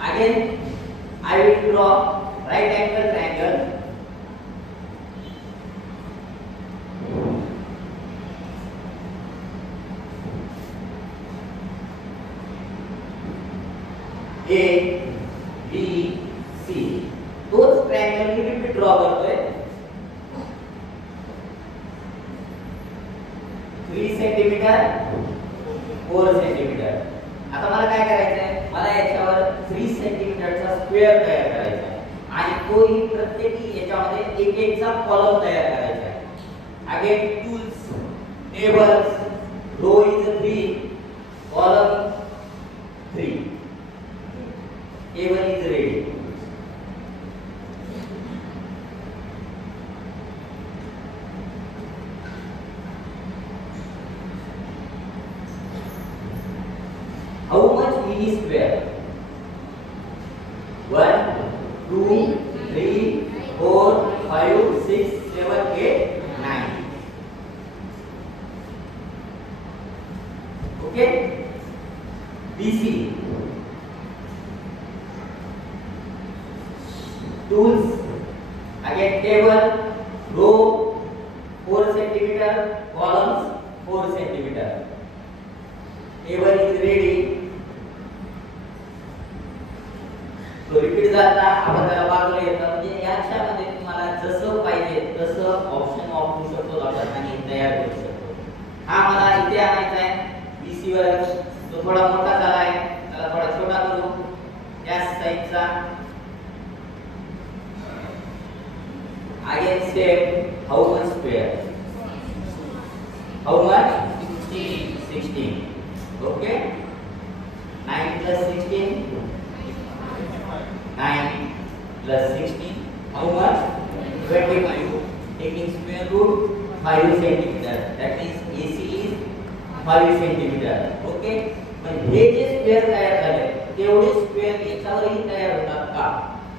Again, I will draw right angle triangle. A, B, C. तोच ट्रायंगल मी repeat draw करतोय. 3 सेंटीमीटर 4 सेंटीमीटर. आता मला काय करायचं आहे, मला याच्यावर 3 सेंटीमीटरचा स्क्वेअर तयार करायचा आहे आणि तोही प्रत्येकी याच्यामध्ये एक एकचा कॉलम तयार करायचा आहे. Again tools, tables, row is 3, column 3. Table is ready. How much mini square? 1, 2, 3, 4, 5, 6, 7, 8, 9. Okay? BC. Tools. Again table, row 4 centimeter, columns 4 centimeter. Table is ready. तो रिपीट झाला आपण त्याला बाजूला येतो. म्हणजे याच्यामध्ये तुम्हाला जसं पाहिजे तसं ऑप्शन वापरू शकतो आपण आणि तयार करू शकतो. हा मला इथे आणायचा आहे BC वर. तो थोडा मोठा झाला आहे, त्याला थोडा छोटा करू. या साइडचा again same. How much square? How much? 16. Okay. 9 plus 16. 9 plus 16. How much? 25. Taking square root 5 centimeter. That means AC is 5 centimeter. Okay. पण हे जे स्क्वेअर तयार झाले तेवढे स्क्वेअर याच्यावरही तयार होतात का?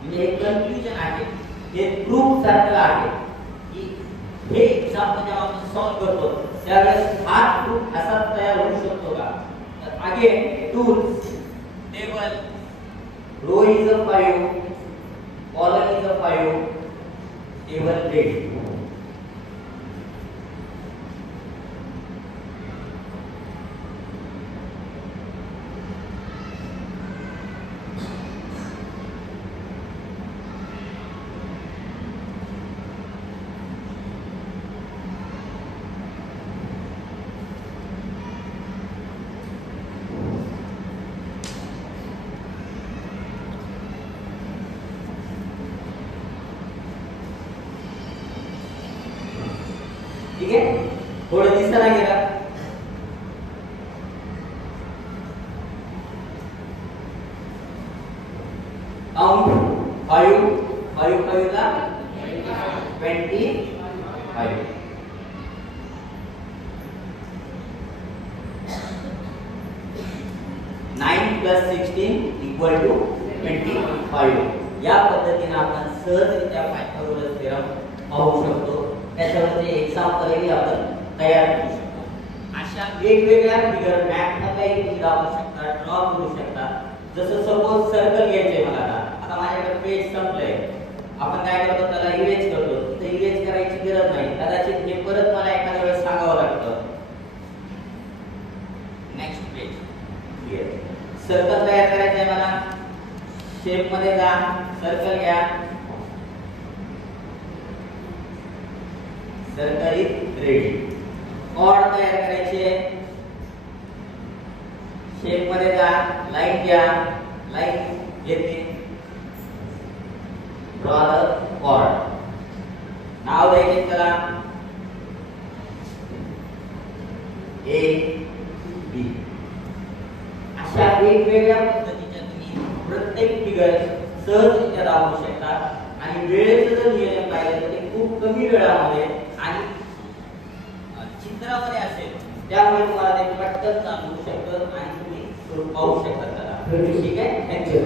म्हणजे एक कन्फ्युजन आहे. हे प्रूफ सारखं आहे की हे एक्झाम्पल जेव्हा आपण सॉल्व करतो त्यावेळेस हा प्रूफ असा तयार होऊ शकतो का? तर again tools, table, row is 5, column is 5, table ready. ठीक है, थोड़ा दिसता लागेला. काउंट 5 5 5 ला 25. 9 plus 16 equal to 25. या पद्धतीने आपण सहजरित्या पायथागोरस थेरम पाहू शकतो. त्याच्यावरचे एक्झाम्पलही आपण तयार करू शकतो. अशा वेगवेगळ्या फिगर मॅप मध्येही तुम्ही दाखवू शकता, ड्रॉ करू शकता. जसं सपोज सर्कल घ्यायचे मला आता माझ्याकडे पेज संपलंय. आपण काय करतो, त्याला इरेज करतो. तर इरेज करायची गरज नाही, कदाचित हे परत मला एखाद्या वेळेस सांगावं लागतं. Next page. सर्कल तयार करायचं आहे मला. शेप मध्ये जा, सर्कल घ्या. Circle is ready. कॉर्ड तयार करायचे. शेप मध्ये जा, लाईन घ्या. लाईन घेतली. Draw the cord. नाव द्यायचे त्याला A B. अशा वेगवेगळ्या पद्धतीच्या तुम्ही प्रत्येक फिगर सहजरित्या दाखवू शकता. आणि वेळेचं जर नियोजन पाहिलं तर ते खूप कमी वेळामध्ये आणि चित्रामध्ये असेल, त्यामुळे तुम्हाला ते पटकन जाणवू शकतं आणि तुम्ही पाहू शकता त्याला. ठीक आहे, थँक्यू.